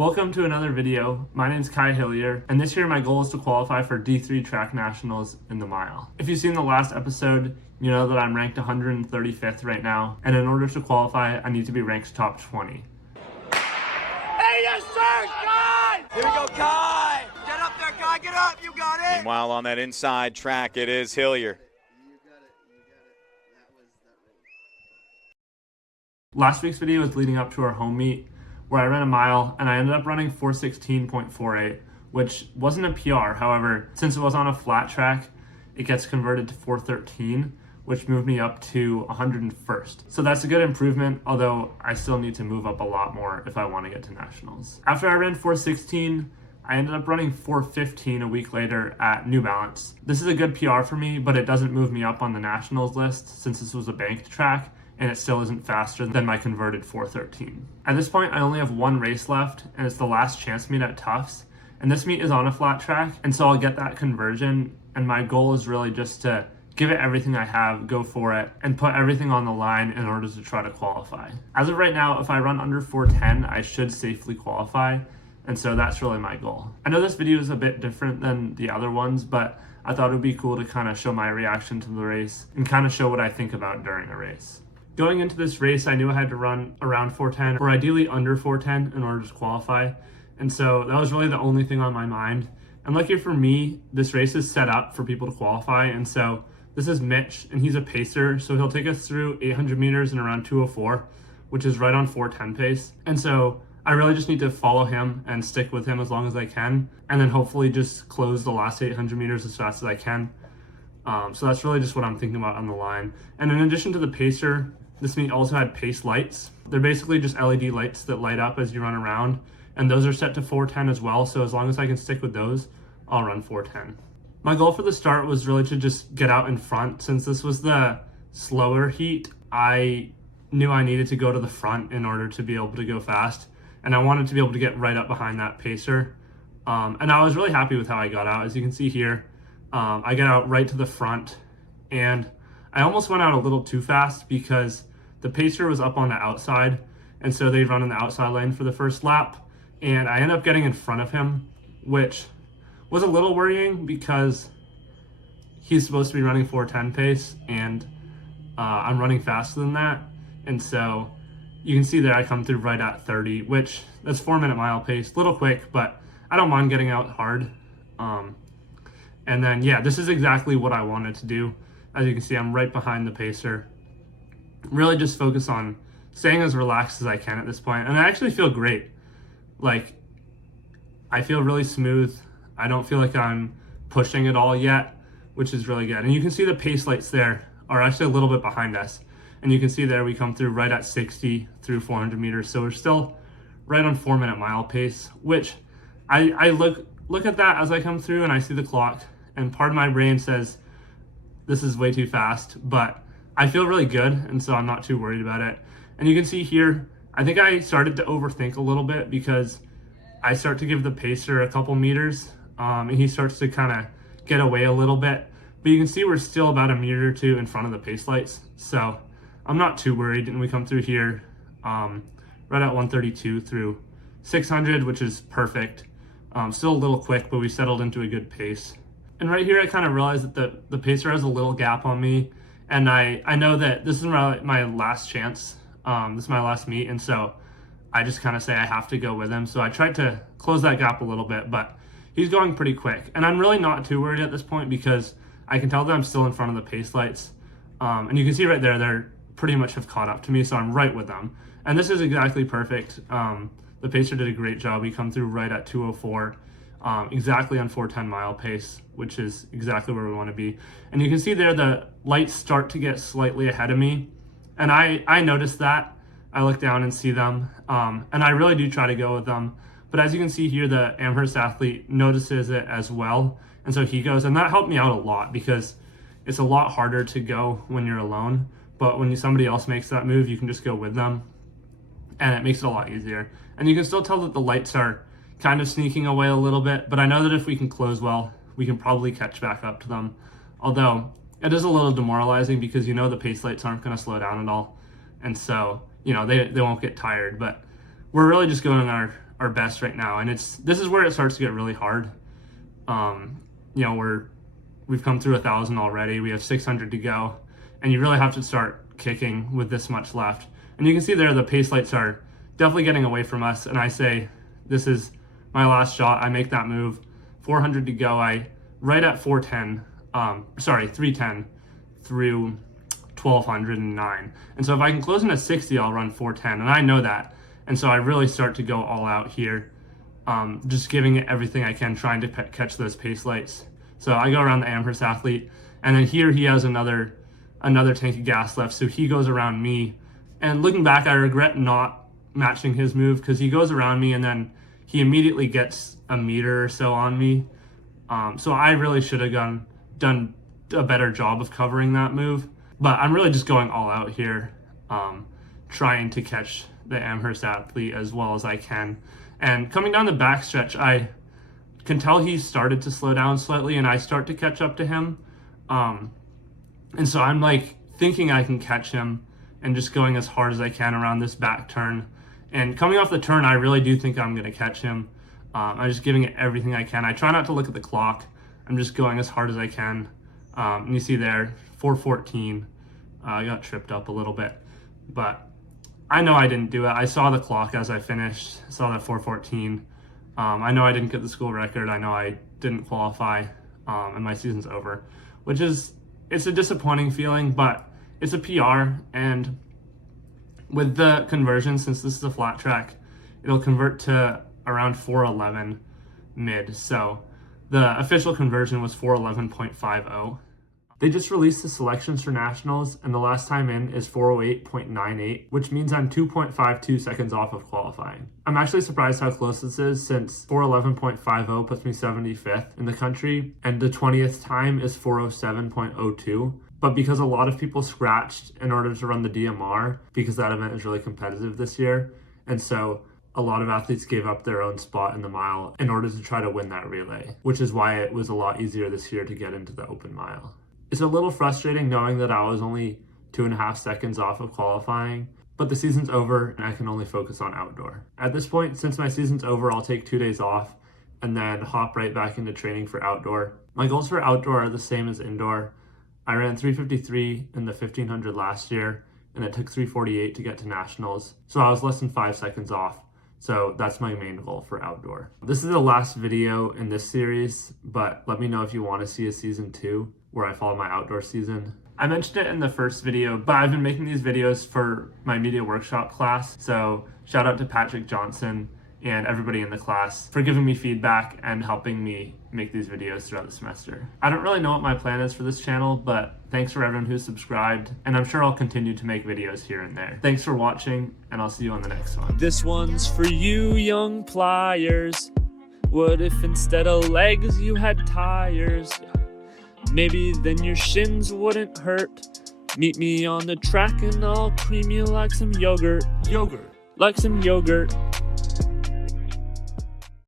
Welcome to another video. My name is Kai Hillier, and this year my goal is to qualify for D3 track nationals in the mile. If you've seen the last episode, you know that I'm ranked 135th right now, and in order to qualify, I need to be ranked top 20. Hey, yes sir, Kai! Here we go, Kai! Get up there, Kai, get up, you got it! Meanwhile, on that inside track, it is Hillier. Last week's video was leading up to our home meet, where I ran a mile and I ended up running 4:16.48, which wasn't a PR. However, since it was on a flat track, it gets converted to 4:13, which moved me up to 101st. So that's a good improvement, although I still need to move up a lot more if I want to get to nationals. After I ran 4:16, I ended up running 4:15 a week later at New Balance. This is a good PR for me, but it doesn't move me up on the nationals list since this was a banked track, and it still isn't faster than my converted 4:13. At this point, I only have one race left, and it's the last chance meet at Tufts. And this meet is on a flat track, and so I'll get that conversion, and my goal is really just to give it everything I have, go for it, and put everything on the line in order to try to qualify. As of right now, if I run under 4:10, I should safely qualify, and so that's really my goal. I know this video is a bit different than the other ones, but I thought it would be cool to kind of show my reaction to the race and kind of show what I think about during a race. Going into this race, I knew I had to run around 4:10 or ideally under 4:10 in order to qualify. And so that was really the only thing on my mind. And lucky for me, this race is set up for people to qualify. And so this is Mitch, and he's a pacer. So he'll take us through 800 meters in around 2:04, which is right on 4:10 pace. And so I really just need to follow him and stick with him as long as I can. And then hopefully just close the last 800 meters as fast as I can. So that's really just what I'm thinking about on the line. And in addition to the pacer, this meet also had pace lights. They're basically just LED lights that light up as you run around, and those are set to 4:10 as well, so as long as I can stick with those, I'll run 4:10. My goal for the start was really to just get out in front. Since this was the slower heat, I knew I needed to go to the front in order to be able to go fast, and I wanted to be able to get right up behind that pacer. And I was really happy with how I got out. As you can see here, I got out right to the front, and I almost went out a little too fast because the pacer was up on the outside, and so they run in the outside lane for the first lap, and I ended up getting in front of him, which was a little worrying because he's supposed to be running 4:10 pace, and I'm running faster than that. And so you can see there I come through right at 30, which that's 4-minute mile pace, little quick, but I don't mind getting out hard. And then, yeah, this is exactly what I wanted to do. As you can see, I'm right behind the pacer. Really just focus on staying as relaxed as I can at this point. And I actually feel great. Like, I feel really smooth. I don't feel like I'm pushing it all yet, which is really good. And you can see the pace lights there are actually a little bit behind us. And you can see there we come through right at 60 through 400 meters. So we're still right on 4-minute mile pace, which I look at that as I come through and I see the clock. And part of my brain says, this is way too fast, but I feel really good, and so I'm not too worried about it. And you can see here, I think I started to overthink a little bit because I start to give the pacer a couple meters, and he starts to kind of get away a little bit. But you can see we're still about a meter or two in front of the pace lights, so I'm not too worried. And we come through here right at 132 through 600, which is perfect. Still a little quick, but we settled into a good pace. And right here, I kind of realized that the pacer has a little gap on me. And I know that this is my last chance. This is my last meet. And so I just kind of say I have to go with him. So I tried to close that gap a little bit, but he's going pretty quick. And I'm really not too worried at this point because I can tell that I'm still in front of the pace lights. And you can see right there, they're pretty much have caught up to me. So I'm right with them. And this is exactly perfect. The pacer did a great job. We come through right at 2:04. Exactly on 4:10 mile pace, which is exactly where we want to be. And you can see there the lights start to get slightly ahead of me, and I noticed that. I look down and see them, and I really do try to go with them. But as you can see here, the Amherst athlete notices it as well, and so he goes, and that helped me out a lot because it's a lot harder to go when you're alone. But when somebody else makes that move, you can just go with them, and it makes it a lot easier. And you can still tell that the lights are kind of sneaking away a little bit, but I know that if we can close well, we can probably catch back up to them. Although it is a little demoralizing because you know the pace lights aren't going to slow down at all, and so you know they won't get tired. But we're really just going our best right now, and this is where it starts to get really hard. You know, we've come through 1,000 already. We have 600 to go, and you really have to start kicking with this much left. And you can see there the pace lights are definitely getting away from us, and I say, this is my last shot. I make that move, 400 to go. I right at 310 through 1,209. And so if I can close in at 60, I'll run 410, and I know that. And so I really start to go all out here, just giving it everything I can, trying to catch those pace lights. So I go around the Amherst athlete, and then here he has another tank of gas left, so he goes around me. And looking back, I regret not matching his move, because he goes around me and then he immediately gets a meter or so on me. So I really should have done a better job of covering that move. But I'm really just going all out here, trying to catch the Amherst athlete as well as I can. And coming down the backstretch, I can tell he started to slow down slightly, and I start to catch up to him. And so I'm like thinking I can catch him and just going as hard as I can around this back turn. And coming off the turn, I really do think I'm going to catch him. I'm just giving it everything I can. I try not to look at the clock. I'm just going as hard as I can. And you see there, 4:14. I got tripped up a little bit, but I know I didn't do it. I saw the clock as I finished. I saw that 4:14. I know I didn't get the school record. I know I didn't qualify, and my season's over, which is, it's a disappointing feeling, but it's a PR. And with the conversion, since this is a flat track, it'll convert to around 4:11 mid. So the official conversion was 4:11.50. They just released the selections for nationals, and the last time in is 4:08.98, which means I'm 2.52 seconds off of qualifying. I'm actually surprised how close this is, since 4:11.50 puts me 75th in the country, and the 20th time is 4:07.02. But because a lot of people scratched in order to run the DMR, because that event is really competitive this year, and so a lot of athletes gave up their own spot in the mile in order to try to win that relay, which is why it was a lot easier this year to get into the open mile. It's a little frustrating knowing that I was only 2.5 seconds off of qualifying, but the season's over and I can only focus on outdoor. At this point, since my season's over, I'll take 2 days off and then hop right back into training for outdoor. My goals for outdoor are the same as indoor. I ran 3:53 in the 1500 last year, and it took 3:48 to get to nationals, so I was less than 5 seconds off. So that's my main goal for outdoor. This is the last video in this series, but let me know if you want to see a season 2 where I follow my outdoor season. I mentioned it in the first video, but I've been making these videos for my media workshop class. So shout out to Patrick Johnson and everybody in the class for giving me feedback and helping me make these videos throughout the semester. I don't really know what my plan is for this channel, but thanks for everyone who's subscribed, and I'm sure I'll continue to make videos here and there. Thanks for watching, and I'll see you on the next one. This one's for you young pliers. What if instead of legs you had tires? Maybe then your shins wouldn't hurt. Meet me on the track and I'll cream you like some yogurt. Like some yogurt.